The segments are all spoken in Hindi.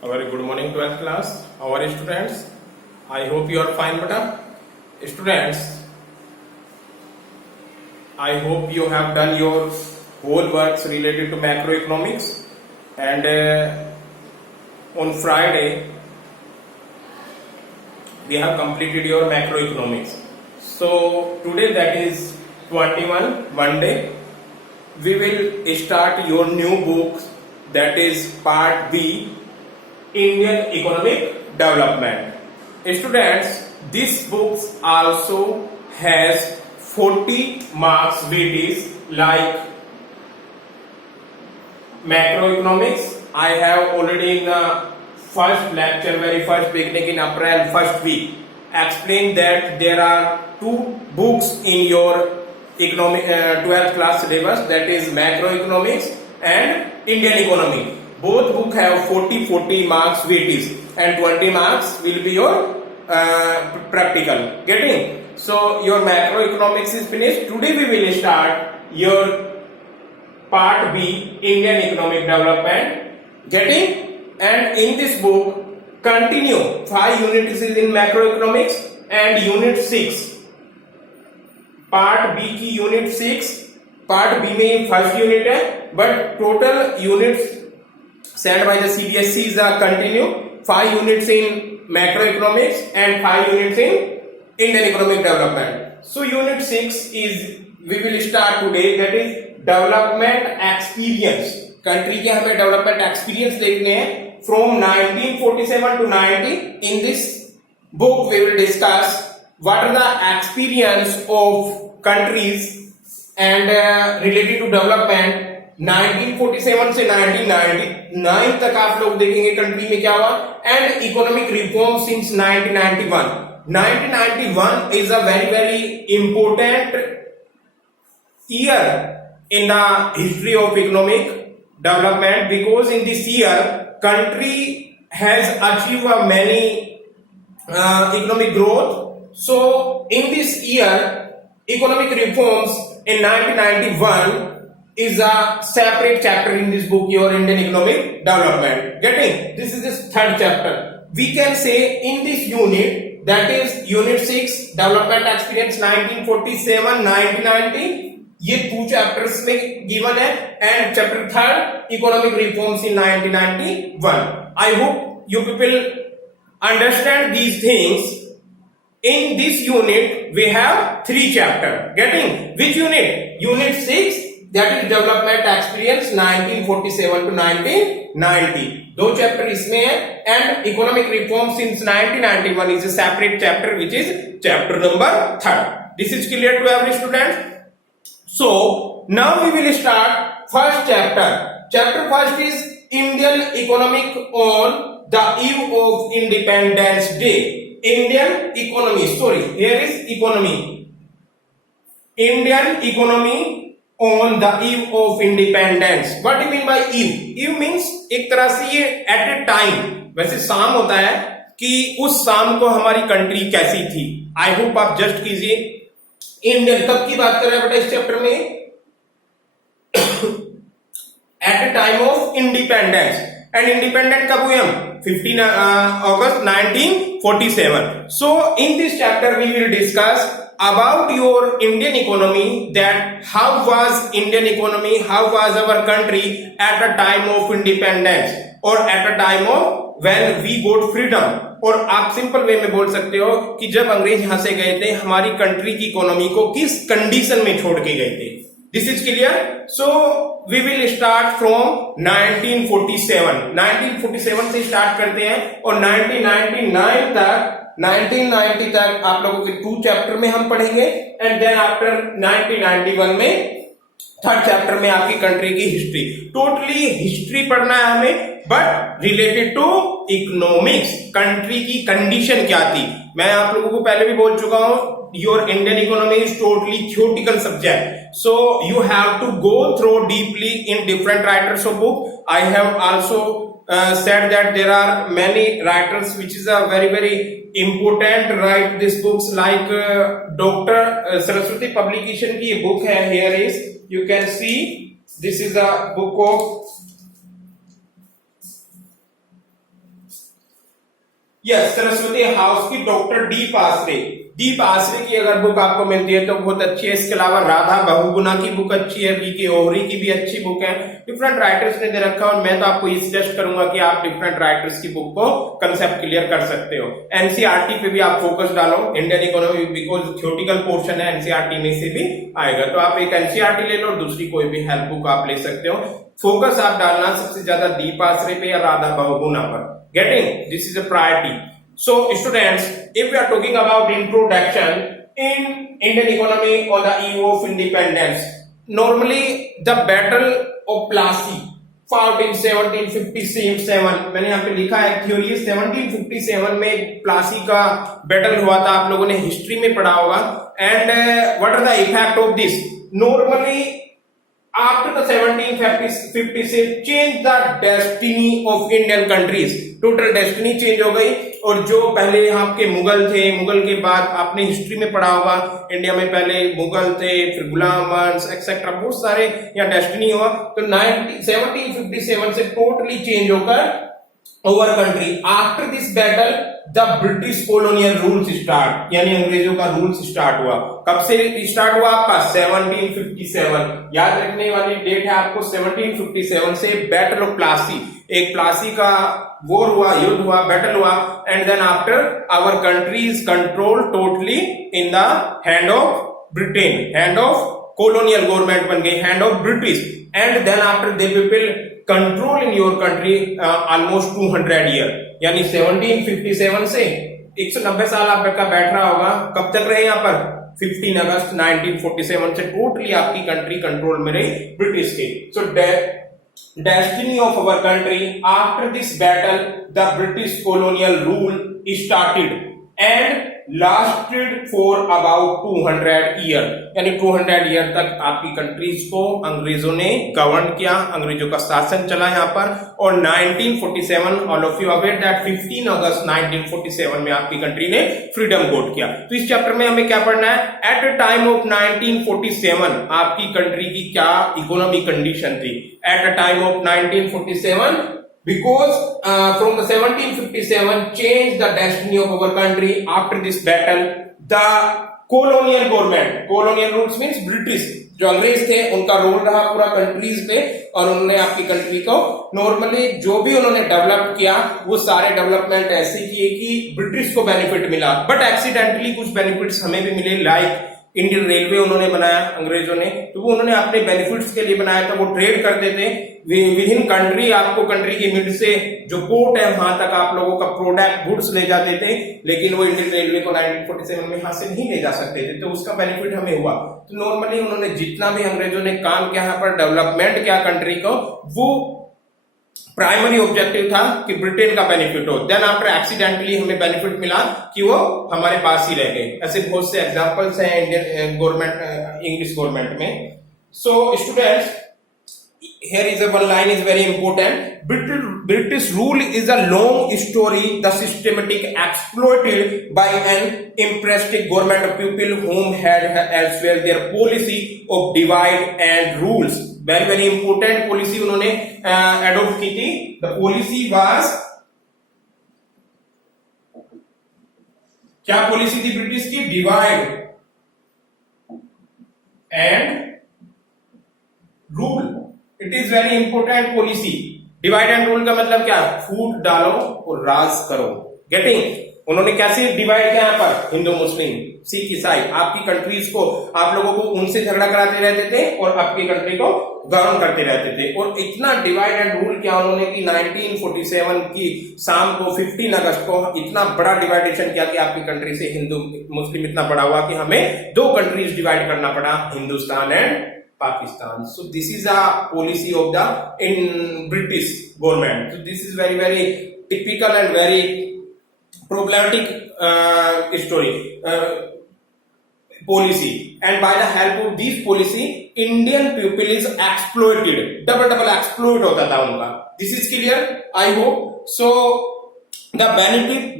A very good morning, 12th class. How are you, students? I hope you are fine, beta. Students, I hope you have done your whole works related to macroeconomics, and on Friday we have completed your macroeconomics. So today, that is 21 Monday, we will start your new book, that is part B, Indian Economic Development. Students, this book also has 40 marks weightage like macroeconomics. I have already in the first lecture, very first beginning in April first week, explained that there are two books in your economic 12th class syllabus, that is macroeconomics and Indian economy. Both books have 40 marks weightage and 20 marks will be your practical. Getting? So your macroeconomics is finished. Today we will start your part B, Indian economic development. Getting? And in this book, continue 5 units is in macroeconomics and unit 6. Part B की unit 6, part B में first unit है, but total units set by the CBSE is a continue 5 units in macroeconomics and 5 units in Indian economic development. So unit 6 is we will start today, that is development experience. Country के हमें development experience देखने हैं from 1947 to 90. In this book we will discuss what are the experience of countries and related to development 1947 से 1999 तक आप लोग देखेंगे कंट्री में क्या हुआ, and economic reform since 1991. 1991 is a very important year in the history of economic development, because in this year country has achieved many economic growth. So in this year economic reforms in 1991 is a separate chapter in this book, your Indian economic development. Getting? This is this third chapter. We can say in this unit, that is unit 6, development experience 1947 1990, ये 2 chapters में given है, and chapter 3 economic reforms in 1991. I hope you people understand these things. In this unit we have 3 chapters. Getting? Which unit? Unit 6, that is development experience 1947 to 1990. 2 chapter इसमें है, and economic reform since 1991 is a separate chapter, which is chapter number 3. This is clear to every student? So now we will start first chapter. Chapter first is Indian economic on the eve of Independence Day. Indian economy, sorry, here is economy. Indian economy on the eve of independence. What do you mean by eve? Eve means एक तरह से ये at a time, वैसे शाम होता है कि उस शाम को हमारी कंट्री कैसी थी. आई होप आप जस्ट कीजिए. इंडियन कब की बात कर रहे हैं बेटा इस चैप्टर में? Eight the time of independence. And independent कब हुए हम? 15 August 1947. So in this chapter we will discuss about your Indian economy, that how was Indian economy, how was our country at the time of independence or at the time of when we got freedom. और आप सिंपल वे में बोल सकते हो कि जब अंग्रेज यहां से गए थे हमारी कंट्री की इकोनॉमी को किस कंडीशन में छोड़ के गए थे. This is clear. So we will start from 1947. 1947 से स्टार्ट करते हैं और 1990 तक आप लोगों के 2 चैप्टर में हम पढ़ेंगे, एंड देन आफ्टर 1991 में 3rd चैप्टर में आपकी कंट्री की हिस्ट्री. टोटली हिस्ट्री पढ़ना है हमें, but related to economics. Country की कंडीशन क्या थी. मैं आप लोगों को पहले भी बोल चुका हूं, your Indian economy is totally theoretical subject, so you have to go through deeply in different writers of book. I have also said that there are many writers which is a very important write these books, like Dr. Saraswati publication की ये book है. Here is you can see this is a book of yes, Saraswati house की डॉक्टर डी पासरे की अगर बुक आपको मिलती है तो बहुत अच्छी है। इसके अलावा राधा बहुगुणा की बुक अच्छी है, वी के ओहरी की भी अच्छी बुक है। डिफरेंट राइटर्स ने दे रखा है और मैं तो आपको ये सजेस्ट करूंगा कि आप डिफरेंट राइटर्स की बुक को कंसेप्ट क्लियर कर सकते हो। एनसीईआरटी पे भी आप फोकस डालो, Indian economy, because theoretical portion है, एनसीईआरटी में से भी आएगा। तो आप एक एनसीईआरटी ले लो और दूसरी कोई भी हेल्प बुक आप ले सकते हो। फोकस आप डालना सबसे ज्यादा डी पासरे पे या राधा बहुगुणा पर। Getting this is a priority. So students, if we are talking about introduction in Indian economy on the eve of independence, normally the battle of Plassey fought in 1757, मैंने यहाँ पे लिखा है थ्योरी, 1757 में प्लासी का बैटल हुआ था, आप लोगों ने हिस्ट्री में पढ़ा होगा। And what are the effect of this? Normally after the 1756 change the destiny of Indian countries, total destiny change हो गई। और जो पहले यहाँ के मुगल थे, मुगल के बाद आपने हिस्ट्री में पढ़ा होगा, इंडिया में पहले मुगल थे, फिर गुलाम वंश एक्सेट्रा, बहुत सारे यहाँ डेस्टिनी हुआ। तो 1757 से टोटली चेंज होकर over country. After this battle the British colonial rules start, यानी अंग्रेजों का रूल्स स्टार्ट हुआ। कब से स्टार्ट हुआ आपका? 1757। याद रखने वाली डेट है आपको 1757 से बैटल ऑफ प्लासी, एक प्लासी का वॉर हुआ, युद्ध हुआ, बैटल हुआ। And then after our country is control totally in the hand of Britain, hand of colonial government बन गई, hand of British. And then after they people control in your country almost 200 year, यानी 1757 से 190 साल आपका बैठ रहा होगा। कब तक रहे यहाँ पर? 15 अगस्त 1947 से टोटली आपकी कंट्री कंट्रोल में रही ब्रिटिश के। सो destiny of our country after this battle, the British colonial rule started and lasted for about 200 year, यानी 200 ईयर तक आपकी कंट्रीज को अंग्रेजों ने गवर्न किया, अंग्रेजों का शासन चला यहाँ पर। और 1947 all of you aware that 15 अगस्त 1947 में आपकी कंट्री ने फ्रीडम वोट किया। तो इस चैप्टर में हमें क्या पढ़ना है? एट द टाइम ऑफ 1947 आपकी कंट्री की क्या इकोनॉमी कंडीशन थी? Eight the time of 1947, because from the 1757 changed the destiny of our country. After this battle, the colonial government, colonial rules means British, जो अंग्रेज थे उनका रोल रहा पूरा कंट्रीज पे, और उन्होंने आपकी कंट्री को नॉर्मली जो भी उन्होंने डेवलप किया वो सारे डेवलपमेंट ऐसे किए कि ब्रिटिश को बेनिफिट मिला, बट एक्सीडेंटली कुछ बेनिफिट्स हमें भी मिले। लाइक इंडियन रेलवे उन्होंने बनाया अंग्रेजों ने, तो वो उन्होंने अपने बेनिफिट्स के लिए बनाया था। वो ट्रेड करते थे विद इन कंट्री, आपको कंट्री की मिड से जो पोर्ट है वहां तक आप लोगों का प्रोडक्ट गुड्स ले जाते थे, लेकिन वो इंडियन रेलवे को 1947 में यहां से नहीं ले जा सकते थे, तो उसका बेनिफिट हमें हुआ। तो नॉर्मली उन्होंने जितना भी अंग्रेजों ने काम किया यहाँ पर डेवलपमेंट किया कंट्री को, वो प्राइमरी ऑब्जेक्टिव था कि ब्रिटेन का बेनिफिट हो। देन आफ्टर एक्सीडेंटली हमें बेनिफिट मिला कि वो हमारे पास ही रह गए। ऐसे बहुत से एग्जांपल्स हैं इंडियन गवर्नमेंट, इंग्लिश गवर्नमेंट में। So students, here is a one line is very important. British rule is a long story, the systematic exploited by an impressive government of people whom had elsewhere their policy of divide and rules. Very very important policy उन्होंने adopt की थी। The policy was, क्या पॉलिसी थी ब्रिटिश की? Divide and rule. It is very important policy. Divide and rule का मतलब क्या? फूट डालो और राज करो। गेटिंग? उन्होंने कैसे डिवाइड किया यहाँ पर? हिंदू मुस्लिम सिख ईसाई, आपकी कंट्रीज को, आप लोगों को उनसे झगड़ा कराते रहते थे और आपकी कंट्री को गवर्न करते रहते थे। और इतना डिवाइड एंड रूल किया उन्होंने कि 1947 की शाम को 15 अगस्त को इतना बड़ा डिवाइडेशन किया कि आपकी कंट्री से हिंदू मुस्लिम इतना बड़ा हुआ कि हमें दो कंट्रीज डिवाइड करना पड़ा, Hindustan and Pakistan. So this is a policy of the in British government. So this is very very typical and very problematic story policy. And by the help of this policy, Indian people is exploited. Double exploit होता था उनका. This is clear? I hope. So the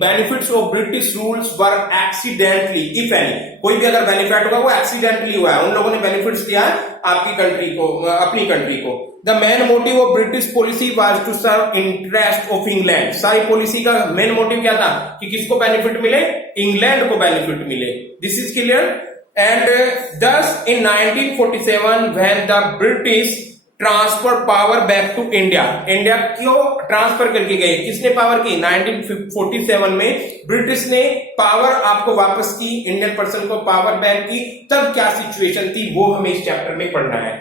benefits of British rules were accidentally if any, कोई भी अगर बेनिफिट होगा वो एक्सीडेंटली हुआ है, उन लोगों ने बेनिफिट्स दिया है आपकी कंट्री को, अपनी कंट्री को। The main motive of British policy was to serve interest of England, सारी पॉलिसी का मेन मोटिव क्या था कि किसको बेनिफिट मिले, इंग्लैंड को बेनिफिट मिले। This is clear. And thus in 1947 when the British transfer power back to India, India क्यों ट्रांसफर करके गए, किसने पावर की, 1947 में ब्रिटिश ने पावर आपको वापस की, इंडियन पर्सन को पावर बैक की, तब क्या सिचुएशन थी वो हमें इस चैप्टर में पढ़ना है।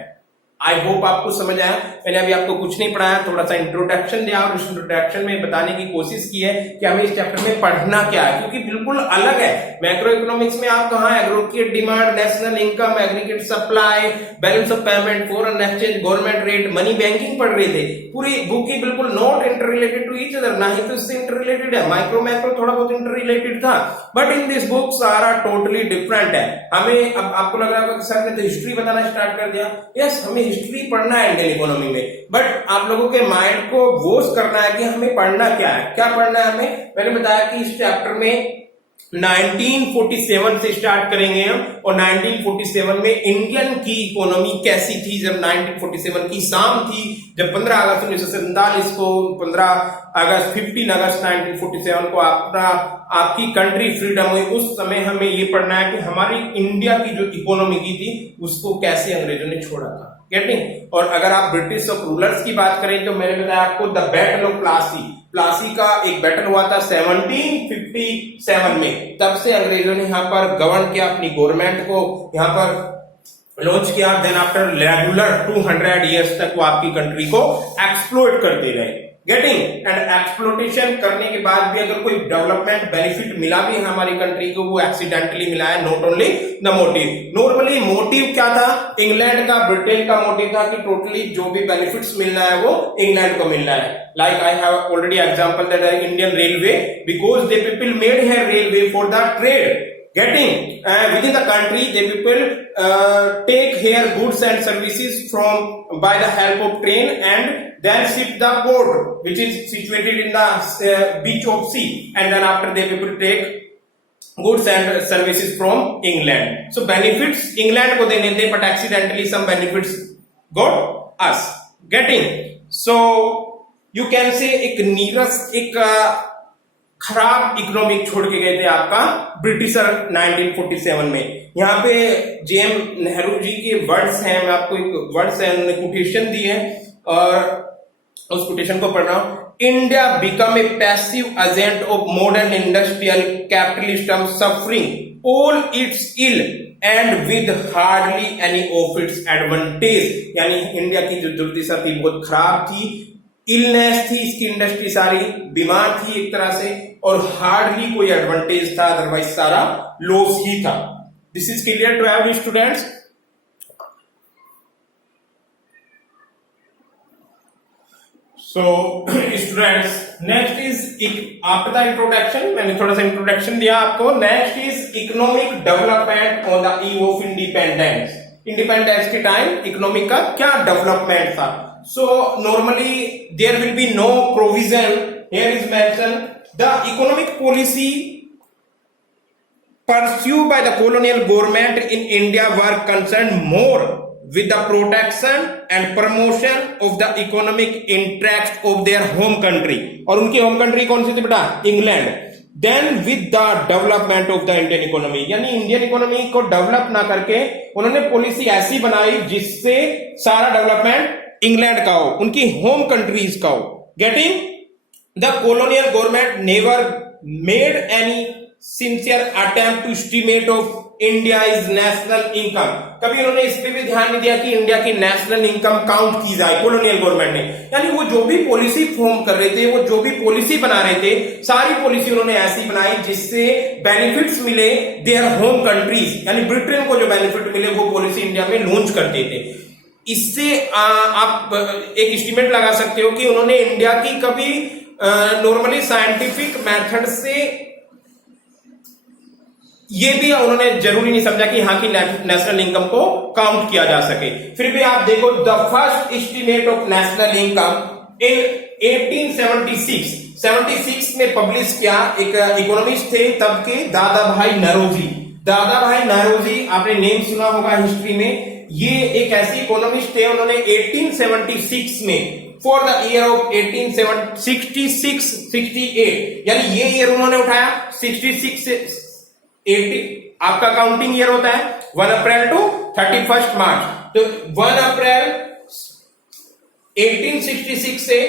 आई होप आपको समझ आया। मैंने अभी आपको कुछ नहीं पढ़ाया, थोड़ा सा इंट्रोडक्शन दिया और इस इंट्रोडक्शन में बताने की कोशिश की है कि हमें इस चैप्टर में पढ़ना क्या है, क्योंकि बिल्कुल अलग है। मैक्रो इकोनॉमिक्स में आप कहाँ aggregate demand, national income, aggregate supply, balance of payment, foreign exchange, government rate, money banking पढ़ रहे थे। पूरी बुक ही बिल्कुल not inter related to each other, ना ही तो इससे इंटर रिलेटेड है। माइक्रो मैक्रो थोड़ा बहुत इंटर रिलेटेड था, बट इन दिस बुक सारा टोटली डिफरेंट है। हमें अब आपको लग रहा होगा कि सर ने तो हिस्ट्री बताना स्टार्ट कर दिया। यस, हमें हिस्ट्री पढ़ना है इंडियन इकोनॉमी में, बट आप लोगों के माइंड को वोश करना है कि हमें पढ़ना क्या है, क्या पढ़ना है हमें। मैंने बताया कि इस चैप्टर में 1947 से स्टार्ट करेंगे हम, और 1947 में इंडियन की इकोनॉमी कैसी थी जब 1947 की शाम थी, जब 15 अगस्त 1947 को 15 अगस्त 1947 को आपकी कंट्री फ्रीडम हुई, उस समय हमें ये पढ़ना है कि हमारी इंडिया की जो इकोनॉमी की थी उसको कैसे अंग्रेजों ने छोड़ा था। गेटिंग। और अगर आप ब्रिटिश ऑफ रूलर्स की बात करें तो मैंने बताया आपको the battle of Plassey, Plassey का एक बैटल हुआ था 1757 में, तब से अंग्रेजों ने यहाँ पर गवर्न किया, अपनी गवर्नमेंट को यहाँ पर लॉन्च किया। देन आफ्टर रेगुलर 200 इयर्स तक वो आपकी कंट्री को एक्सप्लोइट करते रहे। गेटिंग। एंड एक्सप्लोटेशन करने के बाद भी अगर कोई डेवलपमेंट बेनिफिट मिला भी है हमारी कंट्री को, वो एक्सीडेंटली मिला है, not only the motive. Normally motive क्या था, इंग्लैंड का, ब्रिटेन का मोटिव था कि टोटली जो भी बेनिफिट्स मिलना है वो इंग्लैंड को मिलना है। Like I have already example that Indian railway, because they people made है railway for the trade. Getting within the country, the people take here goods and services from by the help of train and then ship the port, which is situated in the beach of sea, and then after the people take goods and services from England. So benefits England को देने थे, but accidentally some benefits got us. Getting. So you can say एक नीरस, एक खराब इकोनॉमिक छोड़ के गए थे आपका ब्रिटिशर 1947 में। यहाँ पे जेएम नेहरू जी के वर्ड्स हैं, मैं आपको एक वर्ड्स है, उन्होंने कोटेशन दी है और उस कोटेशन को पढ़ रहा हूं। India become a passive agent of modern industrial capitalism, suffering all its ill and with hardly any of its advantage. यानी इंडिया की जो दुर्दशा थी बहुत खराब थी, इलनेस थी, इसकी इंडस्ट्री सारी बीमार थी एक तरह से, और हार्डली कोई एडवांटेज था, अदरवाइज सारा लॉस ही था। This is clear to every students. So students, next is after the introduction, मैंने थोड़ा सा इंट्रोडक्शन दिया आपको। Next is economic development on the eve of independence. Independence के टाइम इकोनॉमिक का क्या डेवलपमेंट था। So normally there will be no provision. Here is mentioned the economic policy pursued by the colonial government in India were concerned more with the protection and promotion of the economic interest of their home country. और उनकी होम कंट्री कौन सी थी बेटा, England. Then with the development of the Indian economy, यानी इंडियन इकोनॉमी को डेवलप ना करके उन्होंने पॉलिसी ऐसी बनाई जिससे सारा डेवलपमेंट इंग्लैंड का हो, उनकी होम कंट्रीज का हो। Getting. The colonial government never made any sincere attempt to estimate of India is national income. कभी उन्होंने इस पे भी ध्यान नहीं दिया कि इंडिया की नेशनल इनकम काउंट की जाए, कॉलोनियल गवर्नमेंट ने। यानी वो जो भी पॉलिसी फॉर्म कर रहे थे, वो जो भी पॉलिसी बना रहे थे, सारी पॉलिसी उन्होंने ऐसी बनाई जिससे बेनिफिट्स मिले देयर होम कंट्रीज, यानी ब्रिटेन को जो बेनिफिट मिले वो पॉलिसी इंडिया में लॉन्च करते थे। इससे आप एक एस्टिमेट लगा सकते हो कि उन्होंने इंडिया की कभी नॉर्मली साइंटिफिक मेथड से ये भी उन्होंने जरूरी नहीं समझा कि यहाँ की नेशनल इनकम को काउंट किया जा सके। फिर भी आप देखो the first estimate of national income in 1876, 76 में पब्लिश किया। एक इकोनॉमिस्ट थे तब के, दादा भाई नौरोजी। दादा भाई नौरोजी, आपने नेम सुना होगा हिस्ट्री में। ये एक ऐसी इकोनॉमिस्ट थे, उन्होंने 1876 में फॉर द ईयर ऑफ 1866-68 यानी ये ईयर उन्होंने उठाया 66 से 80, आपका काउंटिंग ईयर होता है 1 अप्रैल टू 31 मार्च। तो 1 अप्रैल 1866 से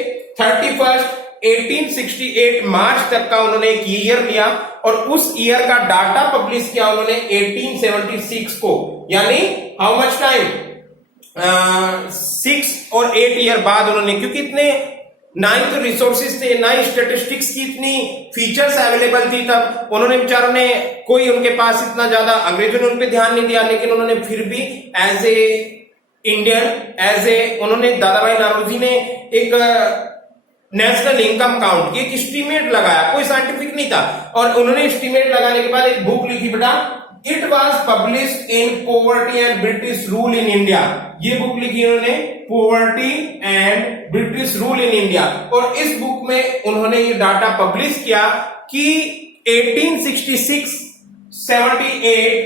31 1868 मार्च तक का उन्होंने एक ईयर लिया और उस ईयर का डाटा पब्लिश किया उन्होंने 1876 को, यानी हाउ मच टाइम 6 और 8 ईयर बाद उन्होंने, क्योंकि इतने ना ही तो रिसोर्सेज थे ना ही स्टेटिस्टिक्स की इतनी फीचर्स अवेलेबल थी, तब उन्होंने बेचारों ने, कोई उनके पास इतना ज्यादा, अंग्रेजों ने उन पर ध्यान नहीं दिया, लेकिन उन्होंने फिर भी एज ए इंडियन उन्होंने, दादा भाई नौरोजी ने एक नेशनल इनकम काउंट की एक एस्टीमेट लगाया, कोई साइंटिफिक नहीं था, और उन्होंने एस्टीमेट लगाने के बाद एक बुक लिखी बेटा, it was publish in poverty and British rule in India. ये बुक लिखी उन्होंने, poverty and British rule in India, और इस बुक में उन्होंने ये डाटा पब्लिश किया कि 1866-78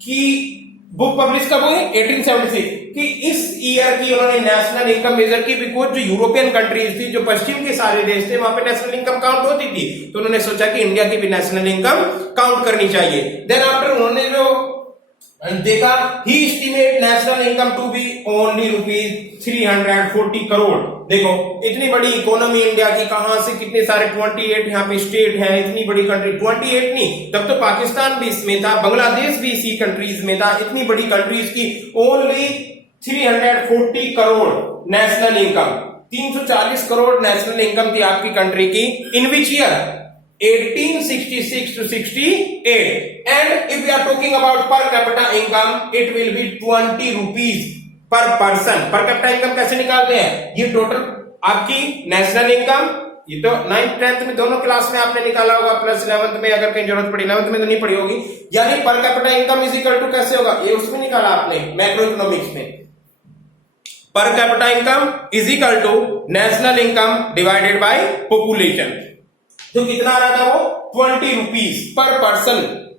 की बुक पब्लिश कब हुई 1876 कि इस ईयर की उन्होंने नेशनल इनकम मेजर की, बिकॉज जो यूरोपियन कंट्रीज थी, जो पश्चिम के सारे देश थे, वहां पे नेशनल इनकम काउंट होती थी, तो उन्होंने सोचा कि इंडिया की भी नेशनल इनकम काउंट करनी चाहिए। देन आफ्टर उन्होंने जो देखा, he estimate national income to be only ₹340 crore. देखो इतनी बड़ी इकोनॉमी इंडिया की, कहां से कितने सारे 28 यहाँ पे स्टेट है, इतनी बड़ी कंट्री, 28 नहीं, तब तो पाकिस्तान भी इसमें था, बांग्लादेश भी इसी कंट्रीज में था, इतनी बड़ी कंट्रीज की only 340 crore national income, 340 crore national income थी आपकी कंट्री की, इन which year 1866 to 68, and if we are talking about per capita income, it will be 20 rupees per person। per capita income कैसे निकालते हैं, ये टोटल आपकी नेशनल इनकम, ये तो 9th 10th में दोनों क्लास में आपने निकाला होगा, प्लस 11th में अगर कहीं जरूरत पड़ी, 11th में तो नहीं पड़ी होगी, यानी per capita income is equal to कैसे होगा, ये उसमें निकाला आपने मैक्रो इकोनॉमिक्स में, per capita income is equal to national income divided by population. तो कितना आ रहा था वो 20 रुपीज पर पर्सन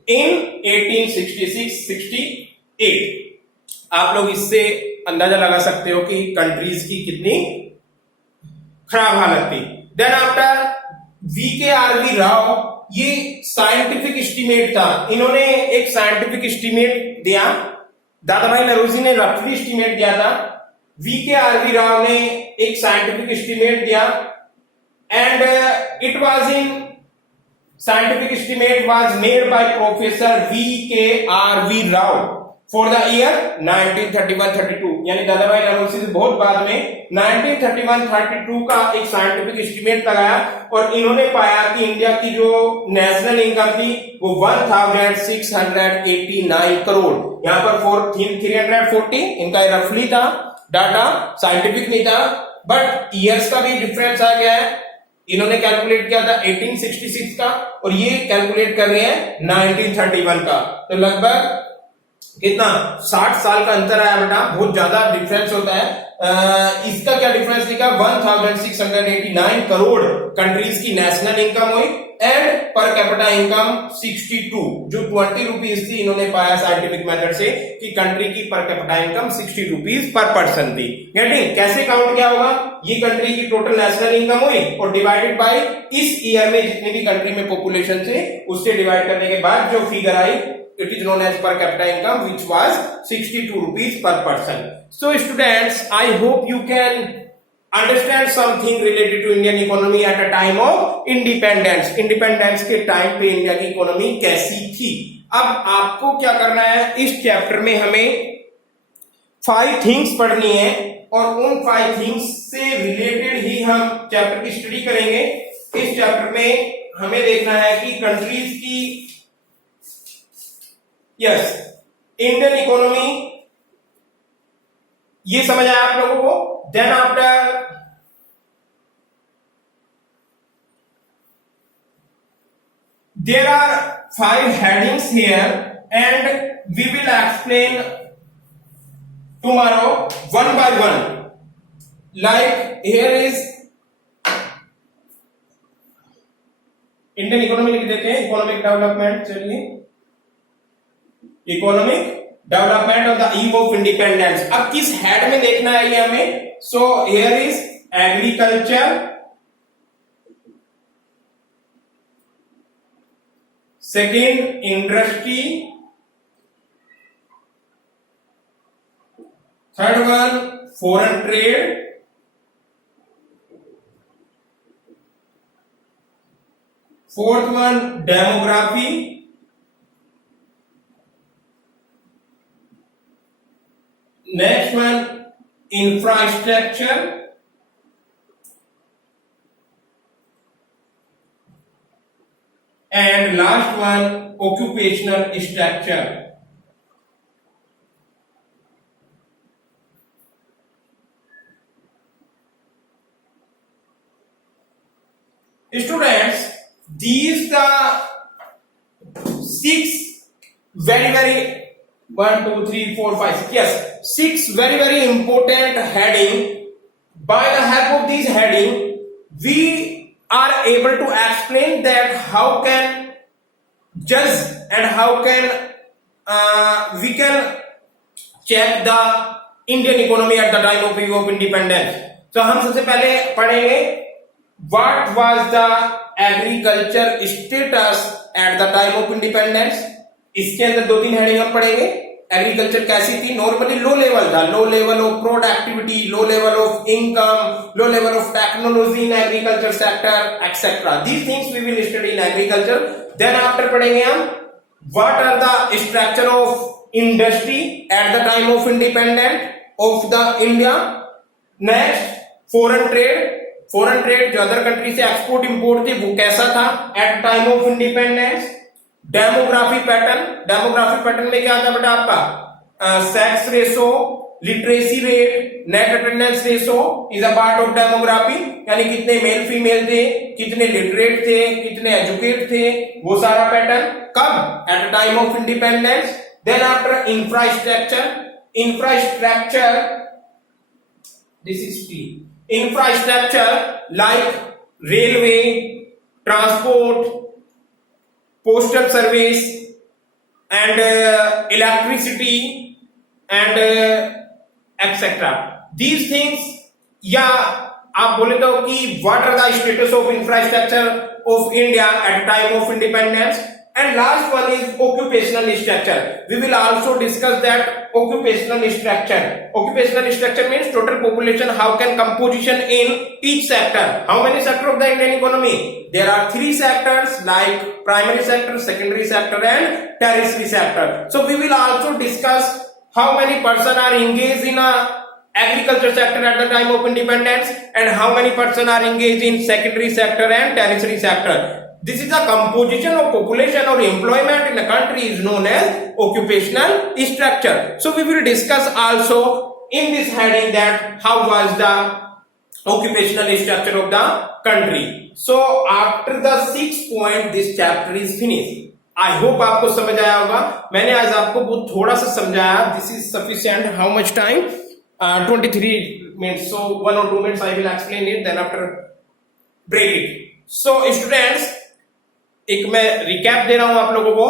इन 1866-68। आप लोग इससे अंदाजा लगा सकते हो कि कंट्रीज की कितनी खराब हालत थी। देन आफ्टर VKRV राव, ये साइंटिफिक एस्टीमेट था, इन्होंने एक साइंटिफिक एस्टीमेट दिया, दादा भाई नौरोजी ने रफली एस्टीमेट दिया था, VKRV राव ने एक साइंटिफिक एस्टीमेट दिया, and it was in scientific estimate was made by Professor VKRV Rao for the year 1931-32, यानी दादा भाई नौरोजी से बहुत बाद में 1931-32 का एक साइंटिफिक एस्टीमेट लगाया और इन्होंने पाया कि इंडिया की जो नेशनल इनकम थी वो 1689 करोड़, यहाँ पर 340, इनका रफली था डाटा, साइंटिफिक नहीं था, बट ईयर्स का भी डिफरेंस आ गया है, इन्होंने कैलकुलेट किया था 1866 का और ये कैलकुलेट कर रहे हैं 1931 का, तो लगभग कितना 60 साल का अंतर आया बेटा, बहुत ज्यादा डिफरेंस होता है। इसका क्या डिफरेंस लिखा, 1689 करोड़ कंट्रीज की नेशनल इनकम हुई एंड पर कैपिटा इनकम 62, जो 20 रुपीज थी, इन्होंने पाया साइंटिफिक मेथड से कि कंट्री की पर capita income 60 rupees per person थी। गेटिंग, कैसे काउंट किया होगा, ये कंट्री की टोटल नेशनल इनकम हुई और डिवाइडेड बाय इस ईयर में जितनी भी कंट्री में पॉपुलेशन थे उससे डिवाइड करने के बाद जो figure I, it is known as per capita income, which was 62 rupees per person. So students, I hope you can understand something related to Indian economy at a time of independence. Independence के टाइम पे इंडिया की इकोनॉमी कैसी थी। अब आपको क्या करना है, इस चैप्टर में हमें 5 थिंग्स पढ़नी है और उन 5 थिंग्स से रिलेटेड ही हम चैप्टर की स्टडी करेंगे। इस चैप्टर में हमें देखना है कि कंट्रीज की, यस, इंडियन इकोनॉमी, ये समझ आया आप लोगों को। Then after there are 5 headings here and we will explain tomorrow one by one. Like here is Indian economy लिख देते हैं, इकोनॉमिक डेवलपमेंट। चलिए, economic development of the eve of independence. अब किस हेड में देखना है ये हमें? So here is agriculture, second industry, third one foreign trade, fourth one demography, next one infrastructure, and last one occupational structure. Students, these the six very 1 2 3 4 5 6, yes, 6 very important heading. By the help of these heading we are able to explain that how can judge and how can we can check the Indian economy at the time of independence. So हम सबसे पहले पढ़ेंगे what was the agriculture status at the time of independence. इसके अंदर 2-3 हेडिंग हम पढ़ेंगे। एग्रीकल्चर कैसी थी? नॉर्मली लो लेवल था, low level of productivity, low level of income, low level of technology in agriculture sector etcetera. These things we will study in agriculture. Then after पढ़ेंगे हम what are the structure of industry at the time of independent of the India. Next foreign trade, foreign trade जो अदर कंट्री से एक्सपोर्ट इंपोर्ट थे वो कैसा था at time of independence. Demography pattern, demography pattern में क्या आता है बेटा आपका? Sex ratio, literacy rate, net attendance ratio is a part of demography, यानी कितने मेल फीमेल थे, कितने लिटरेट थे, कितने एजुकेट थे, वो सारा पैटर्न कब? At time of independence. Then after infrastructure, infrastructure this is T, infrastructure like railway, transport, postal service and electricity and etc. These things, या आप बोले तो कि what are the status of infrastructure of India at time of independence. And last one is occupational structure. We will also discuss that occupational structure. Occupational structure means total population, how can composition in each sector. How many sector of the Indian economy? There are 3 sectors like primary sector, secondary sector and tertiary sector. So we will also discuss how many person are engaged in a agriculture sector at the time of independence and how many person are engaged in secondary sector and tertiary sector. This is the composition of population or employment in a country is known as occupational structure. So we will discuss also in this heading that how was the occupational structure of the country. So after the 6th point this chapter is finished. I hope आपको समझ आया होगा। मैंने आज आपको बहुत थोड़ा सा समझाया। This is sufficient. How much time? 23 minutes. So 1 or 2 minutes I will explain it. Then after break it. So students, एक मैं रिकैप दे रहा हूं आप लोगों को।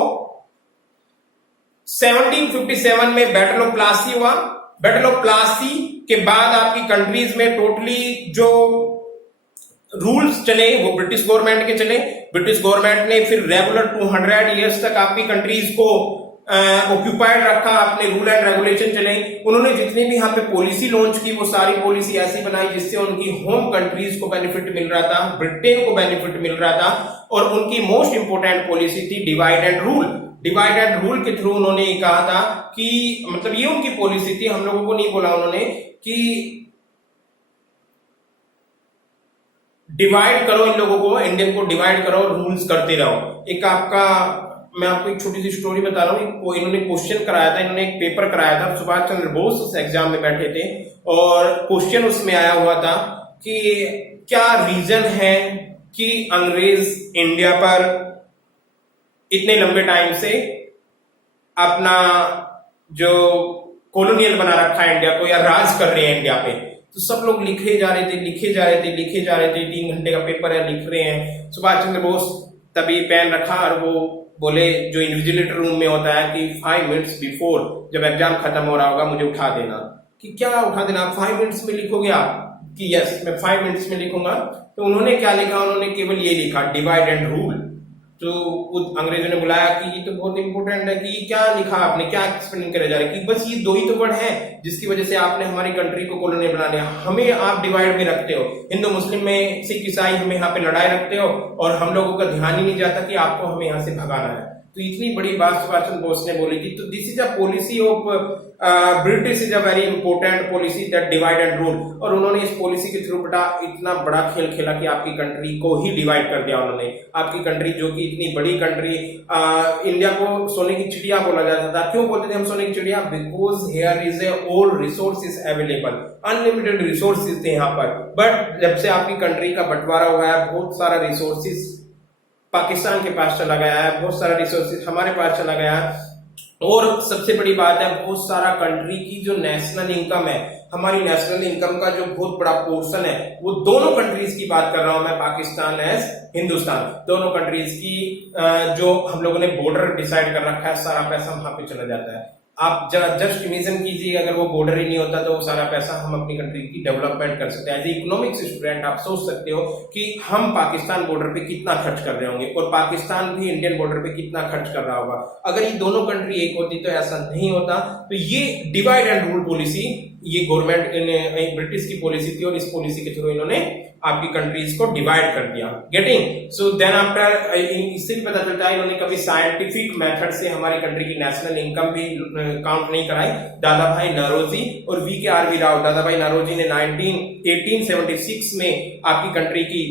1757 में बैटल ऑफ प्लासी हुआ। बैटल ऑफ प्लासी के बाद आपकी कंट्रीज में टोटली जो रूल्स चले वो ब्रिटिश गवर्नमेंट के चले। ब्रिटिश गवर्नमेंट ने फिर रेगुलर 200 इयर्स तक आपकी कंट्रीज को ऑक्यूपाइड रखा, अपने रूल एंड रेगुलेशन चले। उन्होंने जितनी भी यहाँ पे पॉलिसी लॉन्च की वो सारी पॉलिसी ऐसी बनाई जिससे उनकी होम कंट्रीज को बेनिफिट मिल रहा था, ब्रिटेन को बेनिफिट मिल रहा था। और उनकी मोस्ट इंपोर्टेंट पॉलिसी थी divide and rule. Divide and rule के थ्रू उन्होंने ये कहा था कि मतलब ये उनकी पॉलिसी थी, हम लोगों को नहीं बोला उन्होंने कि डिवाइड करो इन लोगों को, इंडियन को डिवाइड करो, रूल्स करते रहो। एक आपका मैं आपको एक छोटी सी स्टोरी बता रहा हूँ। इन्होंने क्वेश्चन कराया था, इन्होंने एक पेपर कराया था, सुभाष चंद्र बोस उस एग्जाम में बैठे थे और क्वेश्चन उसमें आया हुआ था कि क्या रीजन है कि अंग्रेज इंडिया पर इतने लंबे टाइम से अपना जो कॉलोनियल बना रखा है इंडिया को, या राज कर रहे हैं इंडिया पे। तो सब लोग लिखे जा रहे थे 3 घंटे का पेपर है, लिख रहे हैं। सुभाष चंद्र बोस तभी पेन रखा और वो बोले जो इन्विजिलेटर रूम में होता है कि 5 मिनट्स बिफोर जब एग्जाम खत्म हो रहा होगा मुझे उठा देना। कि क्या उठा देना, 5 मिनट्स में लिखोगे आप? कि यस मैं 5 मिनट्स में लिखूंगा। तो उन्होंने क्या लिखा, उन्होंने केवल ये लिखा डिवाइड एंड रूल। तो अंग्रेजों ने बुलाया कि ये तो बहुत इंपॉर्टेंट है कि ये क्या लिखा आपने, क्या एक्सप्लेन करे जा रहे कि बस ये 2 ही तो वर्ड है जिसकी वजह से आपने हमारी कंट्री को कॉलोनी बना लिया। हमें आप डिवाइड में रखते हो, हिंदू मुस्लिम में सिख ईसाई हमें यहाँ पे लड़ाई रखते हो और हम लोगों का ध्यान ही नहीं जाता कि आपको हमें यहाँ से भगाना है। तो इतनी बड़ी बात सुभाष चंद्र बोस ने बोली थी। तो this is a policy of British is a very important policy that divide and rule. और उन्होंने इस पॉलिसी के थ्रू बेटा इतना बड़ा खेल खेला कि आपकी कंट्री को ही डिवाइड कर दिया उन्होंने। आपकी कंट्री जो कि इतनी बड़ी कंट्री, इंडिया को सोने की चिड़िया बोला जाता था। क्यों बोलते थे हम सोने की चिड़िया? Because here is a all resources available, unlimited resources थे यहाँ पर। बट जब से आपकी कंट्री का बंटवारा हुआ है, बहुत सारा रिसोर्सेज पाकिस्तान के पास चला गया है, बहुत सारा रिसोर्सेज हमारे पास चला गया है। और सबसे बड़ी बात है, बहुत सारा कंट्री की जो नेशनल इनकम है, हमारी नेशनल इनकम का जो बहुत बड़ा पोर्शन है, वो दोनों कंट्रीज की बात कर रहा हूं मैं, पाकिस्तान एज हिंदुस्तान, दोनों कंट्रीज की जो हम लोगों ने बॉर्डर डिसाइड कर रखा है, सारा पैसा वहां पे चला जाता है। आप जस्ट इमेजिन कीजिए अगर वो बॉर्डर ही नहीं होता तो वो सारा पैसा हम अपनी कंट्री की डेवलपमेंट कर सकते हैं। एज ए इकोनॉमिक्स स्टूडेंट आप सोच सकते हो कि हम पाकिस्तान बॉर्डर पे कितना खर्च कर रहे होंगे और पाकिस्तान भी इंडियन बॉर्डर पे कितना खर्च कर रहा होगा। अगर ये दोनों कंट्री एक होती तो ऐसा नहीं होता। तो ये डिवाइड एंड रूल पॉलिसी ये गवर्नमेंट ब्रिटिश की पॉलिसी थी और इस पॉलिसी के थ्रू इन्होंने आपकी कंट्रीज को डिवाइड कर दिया। गेटिंग? सो देन आफ्टर इससे भी पता चलता है इन्होंने कभी साइंटिफिक मेथड से हमारी कंट्री की नेशनल इनकम भी काउंट नहीं कराई। दादा भाई नौरोजी और VKRV राव, दादा भाई नौरोजी ने 1876 में आपकी कंट्री की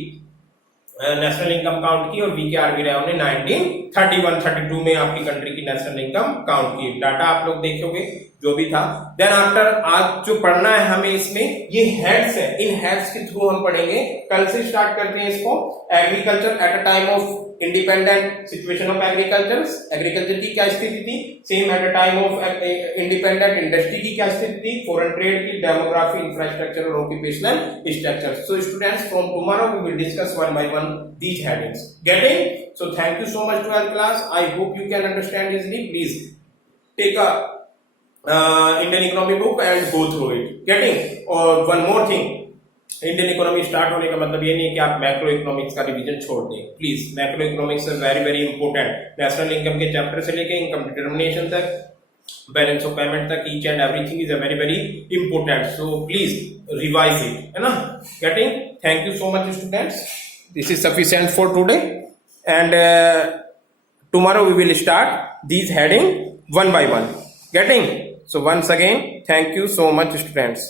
नेशनल इनकम काउंट की और VKRV राव ने 1931-32 में आपकी कंट्री की नेशनल इनकम काउंट की। डाटा आप लोग देखोगे जो भी था। देन आफ्टर आज जो पढ़ना है हमें इसमें ये हेड्स है, इन हेड्स के थ्रू हम पढ़ेंगे। कल से स्टार्ट करते हैं इसको। Agriculture at a time of independent situation of agriculture की क्या स्थिति थी, same at a time of independent industry की क्या स्थिति थी, फॉरेन ट्रेड की, डेमोग्राफी, इंफ्रास्ट्रक्चर और occupational structure. So students from tomorrow we will discuss one by one these headings. Getting? So thank you so much to our class. I hope you can understand easily. Please take a Indian economy book and go through it. Getting? Or one more thing, Indian economy start होने का मतलब ये नहीं है कि आप मैक्रो इकोनॉमिक्स का रिवीजन छोड़ दें। Please, macro economics is very very important. National income के चैप्टर से लेके इनकम डिटर्मिनेशन तक, बैलेंस ऑफ पेमेंट तक, each and everything is a very very important. So please revise it, है ना? Getting? Thank you so much students. This is sufficient for today, and tomorrow we will start these heading one by one. Getting? So once again, thank you so much students.